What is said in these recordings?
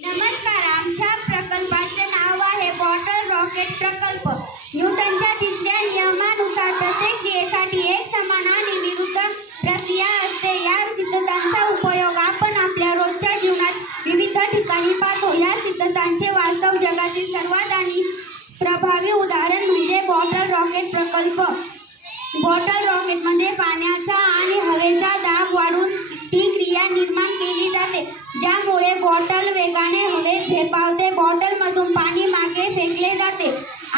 नमस्कार. आमच्या प्रकल्पाचे नाव आहे बॉटल रॉकेट प्रकल्प. न्यूटनच्या तिसऱ्या नियमानुसार प्रत्येक क्रियेसाठी एक समान आणि विरुद्ध प्रक्रिया असते. या सिद्धांताचा उपयोग आपण आपल्या रोजच्या जीवनात विविध ठिकाणी पाहतो. या सिद्धांताचे वास्तव जगातील सर्वात आणि प्रभावी उदाहरण म्हणजे बॉटल रॉकेट प्रकल्प. बॉटल रॉकेटमध्ये पाण्याचा आणि हवेचा दाब वाढून ती क्रिया निर्माण केली जाते, ज्यामुळे बॉटल वेगाने हवेत झेपावते. बॉटलमधून पाणी मागे फेकले जाते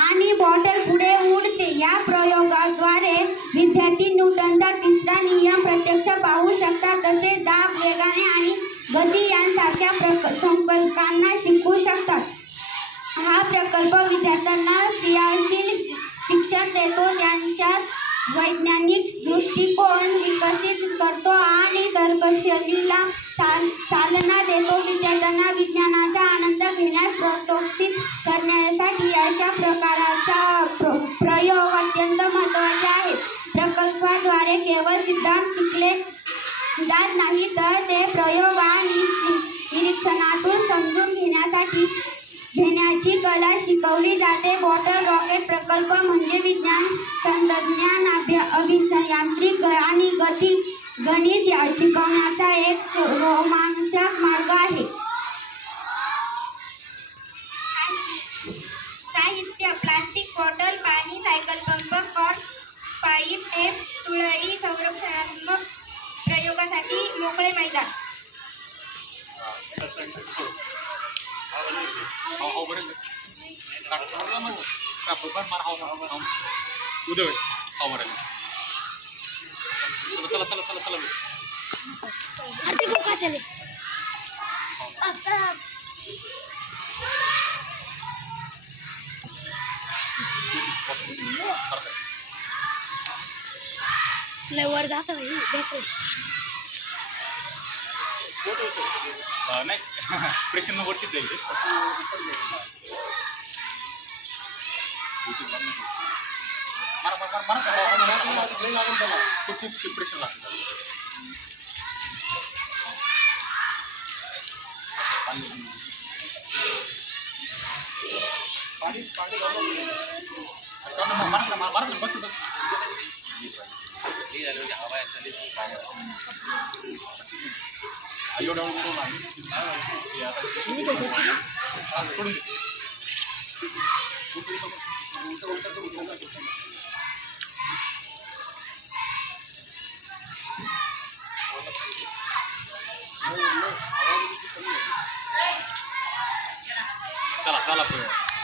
आणि बॉटल पुढे उडते. या प्रयोगाद्वारे विद्यार्थी न्यूटनचा तिसरा नियम प्रत्यक्ष पाहू शकतात, तसेच दाब, वेगाने आणि गती यांसारख्या संकल्पना शिकू शकतात. हा प्रकल्प विद्यार्थ्यांना क्रियाशील शिक्षण देतो, त्यांच्यात वैज्ञानिक दृष्टिकोन विकसित करतो आणि तर्कशैलीला चालना देतो. विद्यार्थ्यांना विज्ञानाचा आनंद घेण्यास प्रोत्साहित करण्यासाठी अशा प्रकारचा प्रयोग अत्यंत महत्त्वाचे आहे. प्रकल्पाद्वारे केवळ सिद्धांत शिकले जात नाही, तर ते प्रयोग आणि निरीक्षणातून समजून घेण्याची कला शिकवली जाते. बॉटल रॉकेट प्रकल्प म्हणजे विज्ञान, तंत्रज्ञान, अभियांत्रिकी आणि गणित शिकवण्याचा एक रोमांचक मार्ग आहे. साहित्य: प्लास्टिक बॉटल, पाणी, cycle pump, cork, pipe, tape, तुळई. संरक्षणात्मक प्रयोगासाठी मोकळे मैदान. वर जात नाही प्रेशर वरतीच जाईल. खूप प्रेशर लागतं. बस सोडून चला चला.